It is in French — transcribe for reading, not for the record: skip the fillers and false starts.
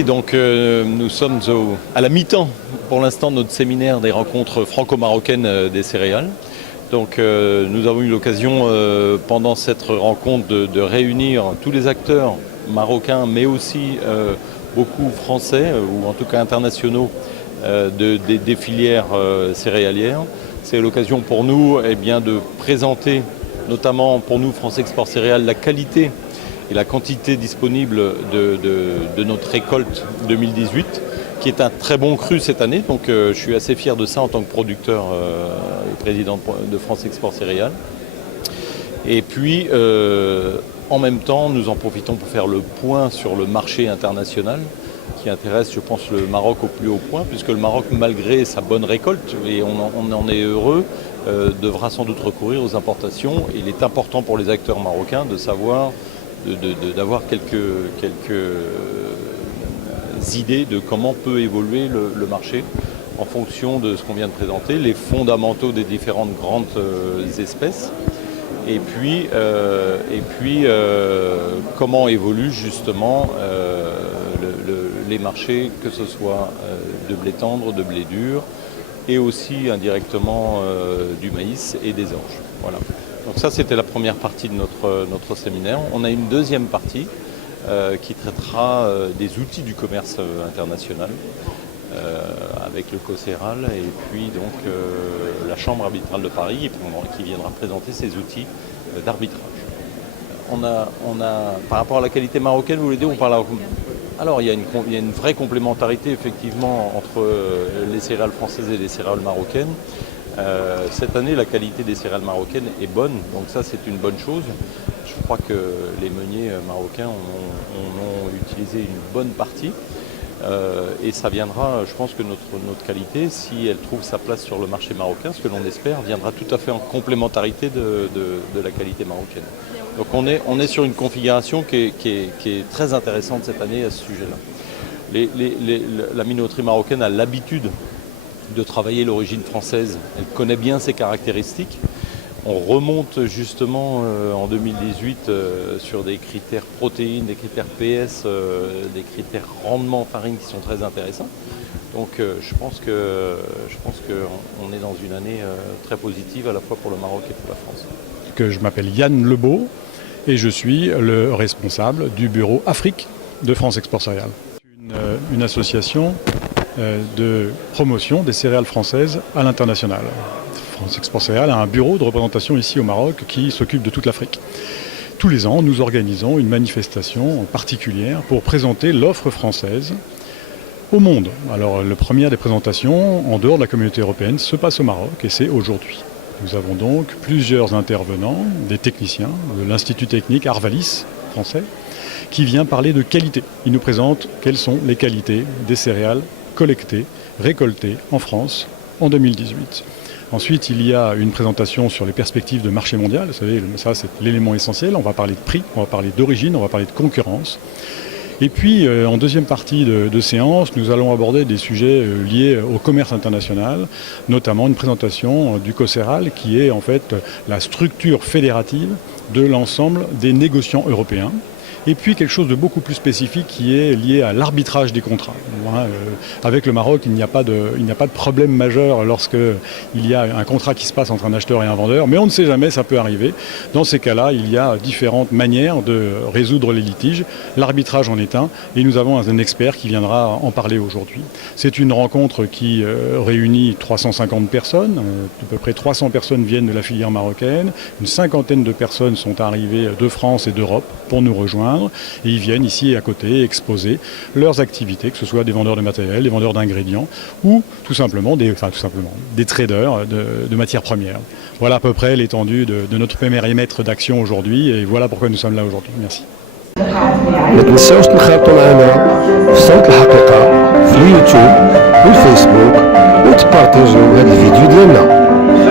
Oui, donc nous sommes à la mi-temps pour l'instant de notre séminaire des rencontres franco-marocaines des céréales. Donc nous avons eu l'occasion pendant cette rencontre de réunir tous les acteurs marocains mais aussi beaucoup français ou en tout cas internationaux des filières céréalières. C'est l'occasion pour nous de présenter notamment pour nous France Export Céréales la qualité et la quantité disponible de notre récolte 2018, qui est un très bon cru cette année. Donc je suis assez fier de ça en tant que producteur et président de France Export Céréales. Et puis en même temps, nous en profitons pour faire le point sur le marché international qui intéresse, je pense, le Maroc au plus haut point, puisque le Maroc, malgré sa bonne récolte, et on en est heureux, devra sans doute recourir aux importations. Il est important pour les acteurs marocains de savoir d'avoir quelques idées de comment peut évoluer le marché en fonction de ce qu'on vient de présenter, les fondamentaux des différentes grandes espèces, et puis comment évoluent justement les marchés, que ce soit de blé tendre, de blé dur, et aussi indirectement du maïs et des orges. Voilà. Donc ça, c'était la première partie de notre séminaire. On a une deuxième partie qui traitera des outils du commerce international avec le COCERAL et puis donc la Chambre arbitrale de Paris qui viendra présenter ses outils d'arbitrage. Par rapport à la qualité marocaine, vous voulez dire, on parle alors il y a une vraie complémentarité effectivement entre les céréales françaises et les céréales marocaines. Cette année, la qualité des céréales marocaines est bonne, donc ça c'est une bonne chose. Je crois que les meuniers marocains en ont utilisé une bonne partie et ça viendra, je pense que notre qualité, si elle trouve sa place sur le marché marocain, ce que l'on espère, viendra tout à fait en complémentarité de la qualité marocaine. Donc on est sur une configuration qui est très intéressante cette année à ce sujet-là. La minoterie marocaine a l'habitude de travailler l'origine française, elle connaît bien ses caractéristiques. On remonte justement en 2018 sur des critères protéines, des critères PS, des critères rendement farine qui sont très intéressants. Donc je pense qu'on est dans une année très positive à la fois pour le Maroc et pour la France. Je m'appelle Yann Lebeau et je suis le responsable du bureau Afrique de France Export Céréales. Une association de promotion des céréales françaises à l'international. France Export Céréales a un bureau de représentation ici au Maroc qui s'occupe de toute l'Afrique. Tous les ans, nous organisons une manifestation particulière pour présenter l'offre française au monde. Alors, la première des présentations en dehors de la communauté européenne se passe au Maroc et c'est aujourd'hui. Nous avons donc plusieurs intervenants, des techniciens de l'Institut technique Arvalis français, qui vient parler de qualité. Il nous présente quelles sont les qualités des céréales collectées, récoltées en France en 2018. Ensuite, il y a une présentation sur les perspectives de marché mondial. Vous savez, ça c'est l'élément essentiel. On va parler de prix, on va parler d'origine, on va parler de concurrence. Et puis, en deuxième partie de séance, nous allons aborder des sujets liés au commerce international, notamment une présentation du COCERAL, qui est en fait la structure fédérative de l'ensemble des négociants européens. Et puis quelque chose de beaucoup plus spécifique qui est lié à l'arbitrage des contrats. Avec le Maroc, il n'y a pas de problème majeur lorsqu'il y a un contrat qui se passe entre un acheteur et un vendeur, mais on ne sait jamais, ça peut arriver. Dans ces cas-là, il y a différentes manières de résoudre les litiges. L'arbitrage en est un, et nous avons un expert qui viendra en parler aujourd'hui. C'est une rencontre qui réunit 350 personnes, à peu près 300 personnes viennent de la filière marocaine, une cinquantaine de personnes sont arrivées de France et d'Europe pour nous rejoindre. Et ils viennent ici à côté exposer leurs activités, que ce soit des vendeurs de matériel, des vendeurs d'ingrédients ou tout simplement des traders de matières premières. Voilà à peu près l'étendue de notre périmètre d'action aujourd'hui et voilà pourquoi nous sommes là aujourd'hui. Merci. ما تنساوش تنخرطوا معنا في صوت الحقيقة في اليوتيوب والفيسبوك وتبارطاجيو هذا الفيديو ديالنا.